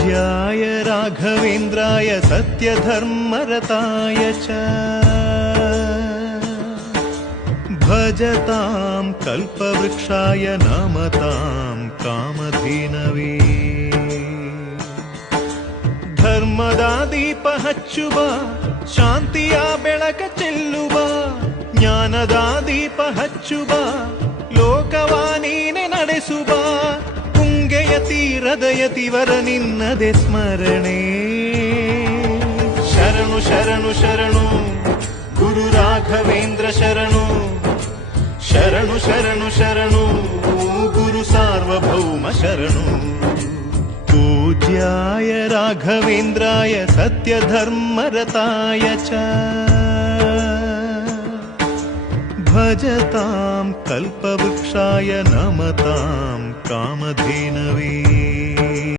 पूज्याय राघवेन्द्राय सत्यधर्मरताय च भजतां कल्पवृक्षाय नमतां कामधेनवे ಧರ್ಮದ ದೀಪ ಹಚ್ಚುವ ಶಾಂತಿಯ ಬೆಳಕ ಚೆಲ್ಲುವ ಜ್ಞಾನದ ದೀಪ ಹಚ್ಚುವ ಲೋಕವ ನೀನೆ ನಡೆಸುವ ತುಂಗೆಯ ತೀರದ ಯತಿವರ ನಿನ್ನದೆ ಸ್ಮರಣೆ ಶರಣು ಶರಣು ಶರಣು ಗುರು ರಾಘವೇಂದ್ರ ಶರಣು ಶರಣು ಶರಣು ಶರಣು ಗುರು ಸಾರ್ವಭೌಮ ಶರಣು पूज्याय राघवेन्द्राय सत्यधर्मरताय च भजतां कल्पवृक्षाय नमतां कामधेनवे